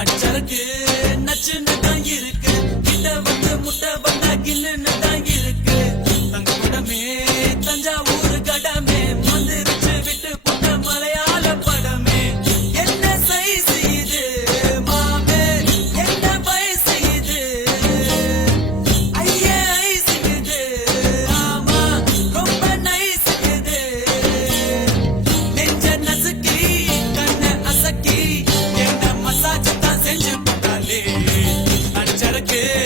அச்சருக்கு நச்சுன்னு தான் இருக்கு. கிட்ட வந்து முட்டை வந்தா கில்லுன்னு again.